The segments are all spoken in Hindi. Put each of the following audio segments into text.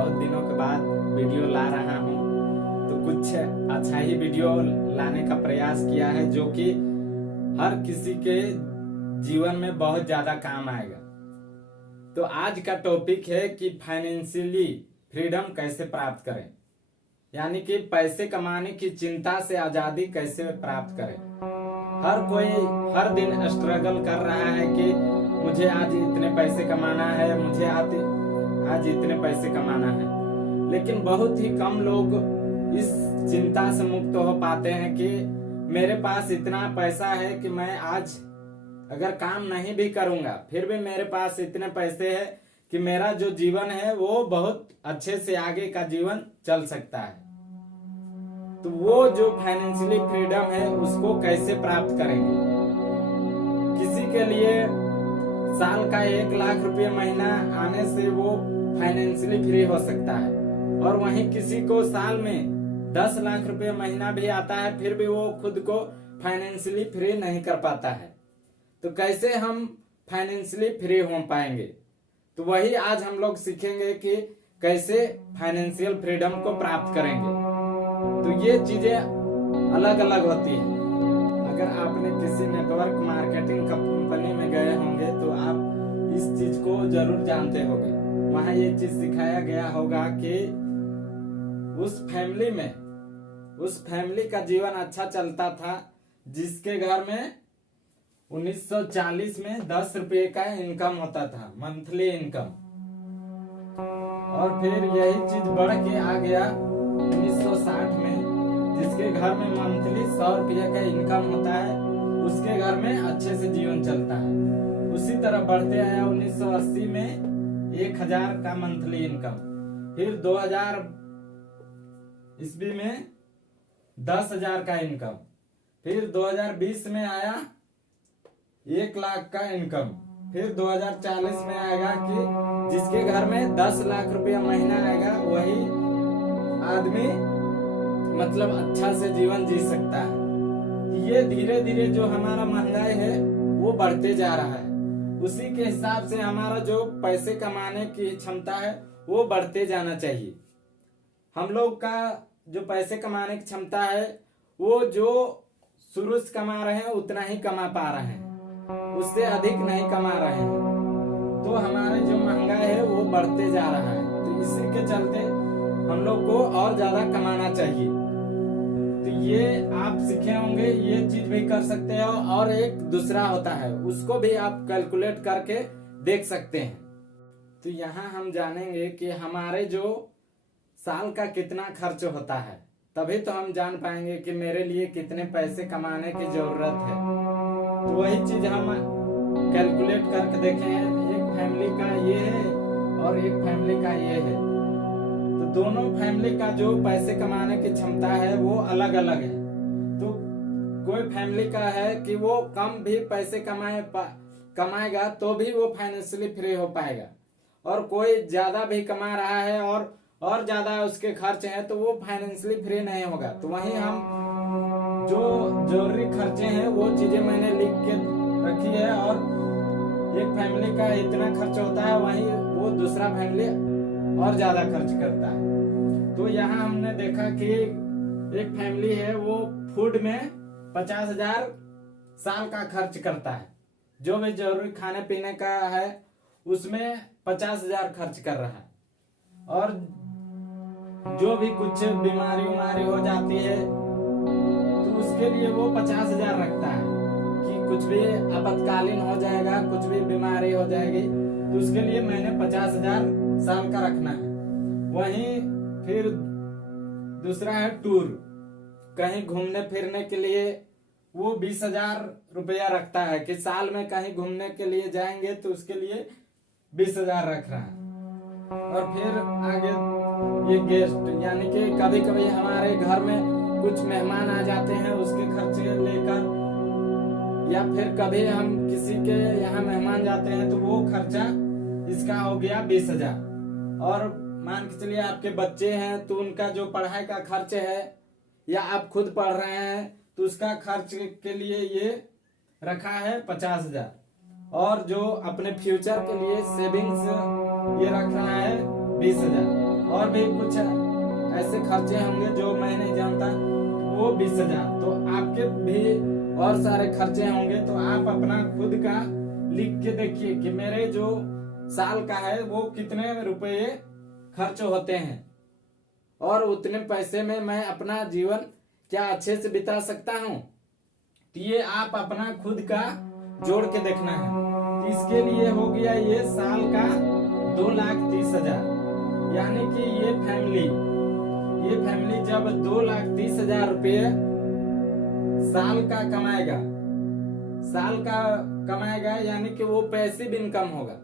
बहुत दिनों के बाद वीडियो ला रहा हूँ, तो कुछ अच्छा ही वीडियो लाने का प्रयास किया है जो कि हर किसी के जीवन में बहुत ज्यादा काम आएगा। तो आज का टॉपिक है कि फाइनेंशियली फ्रीडम कैसे प्राप्त करें, यानी कि पैसे कमाने की चिंता से आजादी कैसे प्राप्त करें। हर कोई हर दिन स्ट्रगल कर रहा है कि मुझे आज इतने पैसे कमाना है, मुझे आज इतने पैसे कमाना है, लेकिन बहुत ही कम लोग इस चिंता से मुक्त हो पाते हैं कि मेरे पास इतना पैसा है कि मैं आज अगर काम नहीं भी करूंगा फिर भी मेरे पास इतने पैसे हैं कि मेरा जो जीवन है वो बहुत अच्छे से आगे का जीवन चल सकता है। तो वो जो फाइनेंशियली फ्रीडम है उसको कैसे प्राप्त करेंगे। किसी के लिए साल का 1 लाख रुपये महीना आने से वो फाइनेंशियली फ्री हो सकता है, और वहीं किसी को साल में 10 लाख रुपये महीना भी आता है फिर भी वो खुद को फाइनेंशियली फ्री नहीं कर पाता है। तो कैसे हम फाइनेंशियली फ्री हो पाएंगे, तो वही आज हम लोग सीखेंगे कि कैसे फाइनेंशियल फ्रीडम को प्राप्त करेंगे। तो ये चीजें अलग अलग होती हैं। अगर आपने किसी नेटवर्क मार्केटिंग कंपनी में गए होंगे तो आप इस चीज को जरूर जानते होंगे। वहां ये चीज सिखाया गया होगा कि उस फैमिली का जीवन अच्छा चलता था जिसके घर में 1940 में 10 रुपये का इनकम होता था, मंथली इनकम, और फिर यही चीज बढ़ के आ गया 1960 में, जिसके घर में मंथली 100 रुपये का इनकम होता है उसके घर में अच्छे से जीवन चलता है। उसी तरह बढ़ते आया 1980 में 1000 का मंथली इनकम, फिर 2000 ईस्वी में 10,000 का इनकम, फिर 2020 में आया 1 लाख का इनकम, फिर 2040 में आएगा कि जिसके घर में 10 लाख रुपया महीना आएगा वही आदमी मतलब अच्छा से जीवन जी सकता है। ये धीरे धीरे जो हमारा महंगाई है वो बढ़ते जा रहा है, उसी के हिसाब से हमारा जो पैसे कमाने की क्षमता है वो बढ़ते जाना चाहिए। हम लोग का जो पैसे कमाने की क्षमता है वो जो शुरू से कमा रहे हैं उतना ही कमा पा रहे हैं, उससे अधिक नहीं कमा रहे हैं। तो हमारे जो महंगाई है वो बढ़ते जा रहा है, तो इसी के चलते हम लोग को और ज्यादा कमाना चाहिए। तो ये आप सीखे होंगे, ये चीज भी कर सकते हो, और एक दूसरा होता है उसको भी आप कैलकुलेट करके देख सकते हैं। तो यहाँ हम जानेंगे कि हमारे जो साल का कितना खर्च होता है, तभी तो हम जान पाएंगे कि मेरे लिए कितने पैसे कमाने की जरूरत है। तो वही चीज हम कैलकुलेट करके देखें, एक फैमिली का ये है और एक फैमिली का ये है, तो दोनों फैमिली का जो पैसे कमाने की क्षमता है वो अलग अलग है। तो कोई फैमिली का है कि वो कम भी पैसे कमाएगा तो भी वो फाइनेंशियली फ्री हो पाएगा, और कोई ज्यादा भी कमा रहा है और ज्यादा उसके खर्च है तो वो फाइनेंशियली फ्री नहीं होगा। तो वहीं हम जो जरूरी खर्चे हैं वो चीजें मैंने लिख के रखी है, और एक फैमिली का इतना खर्च होता है वहीं वो दूसरा फैमिली और ज्यादा खर्च करता है। तो यहाँ हमने देखा कि एक फैमिली है वो फूड में 50,000 साल का खर्च करता है, जो भी जरूरी खाने पीने का है उसमें 50,000 खर्च कर रहा है, और जो भी कुछ बीमारी हो जाती है तो उसके लिए वो 50,000 रखता है कि कुछ भी आपातकालीन हो जाएगा, कुछ भी बीमारी हो जाएगी तो उसके लिए मैंने 50,000 साल का रखना है। वहीं फिर दूसरा है टूर, कहीं घूमने फिरने के लिए वो 20,000 रुपया रखता है कि साल में कहीं घूमने के लिए जाएंगे तो उसके लिए 20,000 रख रहा है। और फिर आगे ये गेस्ट, यानी कि कभी कभी हमारे घर में कुछ मेहमान आ जाते हैं उसके खर्चे लेकर, या फिर कभी हम किसी के यहाँ मेहमान जाते हैं तो वो खर्चा इसका हो गया 20,000। और मान के चलिए आपके बच्चे हैं तो उनका जो पढ़ाई का खर्च है, या आप खुद पढ़ रहे हैं तो उसका खर्च के लिए ये रखा है 50,000, और जो अपने फ्यूचर के लिए सेविंग्स ये रख रहा है 20,000। और भी कुछ ऐसे खर्चे होंगे जो मैं नहीं जानता, वो 20,000। तो आपके भी और सारे खर्चे होंगे, तो आप अपना खुद का लिख के देखिए कि मेरे जो साल का है वो कितने रुपए खर्च होते हैं, और उतने पैसे में मैं अपना जीवन क्या अच्छे से बिता सकता हूँ। तो ये आप अपना खुद का जोड़ के देखना है। तो इसके लिए हो गया ये साल का 2,30,000, यानी कि ये फैमिली जब 2,30,000 रुपये साल का कमाएगा, यानी कि वो पैसिव इनकम होगा,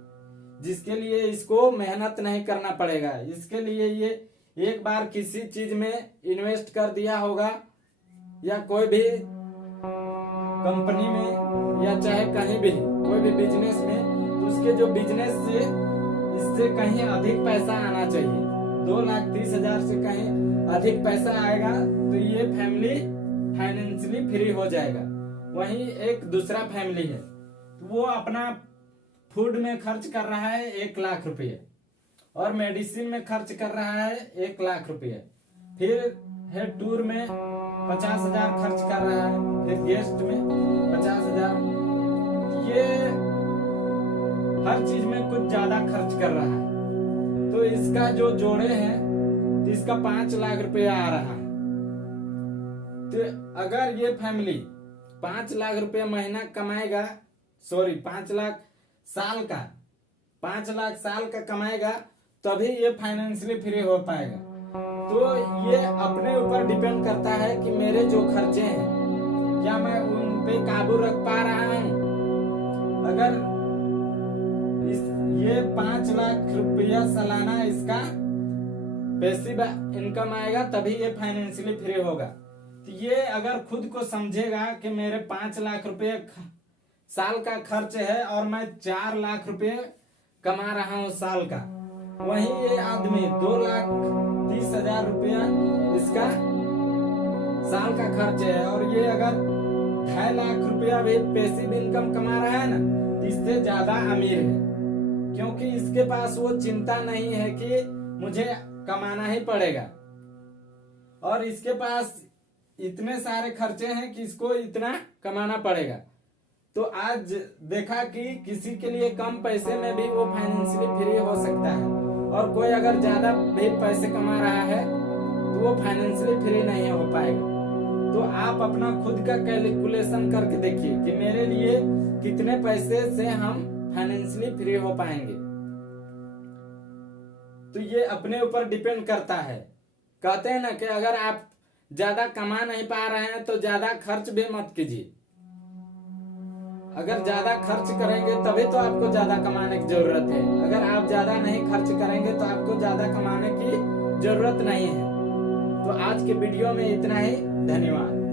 जिसके लिए इसको मेहनत नहीं करना पड़ेगा। इसके लिए ये एक बार किसी चीज में इन्वेस्ट कर दिया होगा, या कोई भी कंपनी में, या चाहे कहीं भी कोई भी बिजनेस में, तो उसके जो बिजनेस से इससे कहीं अधिक पैसा आना चाहिए। 2,30,000 से कहीं अधिक पैसा आएगा तो ये फैमिली फाइनेंशियली फ्री हो जाएगा। वहीं एक दूसरा फैमिली है, वो अपना फूड में खर्च कर रहा है 1,00,000 रुपये, और मेडिसिन में खर्च कर रहा है 1,00,000 रुपये, फिर है टूर में 50,000 खर्च कर रहा है, फिर गेस्ट में 50,000। ये हर चीज में कुछ ज्यादा खर्च कर रहा है। तो इसका जो जोड़े हैं तो इसका 5,00,000 रुपया आ रहा है। तो अगर ये फैमिली 5,00,000 रुपया महीना कमाएगा, 5,00,000 साल का कमाएगा, तभी ये फाइनेंशियली फ्री हो पाएगा। तो ये अपने ऊपर डिपेंड करता है कि मेरे जो खर्चे हैं क्या मैं उन पे काबू रख पा रहा हूँ। अगर ये 5,00,000 रुपया सालाना इसका पैसिव इनकम आएगा, तभी ये फाइनेंशियली फ्री होगा। तो ये अगर खुद को समझेगा कि मेरे 5,00,000 रुपये साल का खर्च है और मैं 4,00,000 रुपये कमा रहा हूँ साल का, वहीं ये आदमी 2,30,000 रुपया इसका साल का खर्च है, और ये अगर 2,50,000 रुपया भी पैसिव इनकम कमा रहा है ना, तो इससे ज्यादा अमीर है, क्योंकि इसके पास वो चिंता नहीं है कि मुझे कमाना ही पड़ेगा, और इसके पास इतने सारे खर्चे हैं कि इसको इतना कमाना पड़ेगा। तो आज देखा कि किसी के लिए कम पैसे में भी वो फाइनेंशियली फ्री हो सकता है, और कोई अगर ज्यादा भी पैसे कमा रहा है तो वो फाइनेंशियली फ्री नहीं हो पाएगा। तो आप अपना खुद का कैलकुलेशन करके देखिए कि मेरे लिए कितने पैसे से हम फाइनेंशियली फ्री हो पाएंगे। तो ये अपने ऊपर डिपेंड करता है। कहते हैं ना कि अगर आप ज्यादा कमा नहीं पा रहे हैं तो ज्यादा खर्च भी मत कीजिए। अगर ज्यादा खर्च करेंगे तभी तो आपको ज्यादा कमाने की जरूरत है। अगर आप ज्यादा नहीं खर्च करेंगे तो आपको ज्यादा कमाने की जरूरत नहीं है। तो आज के वीडियो में इतना ही। धन्यवाद।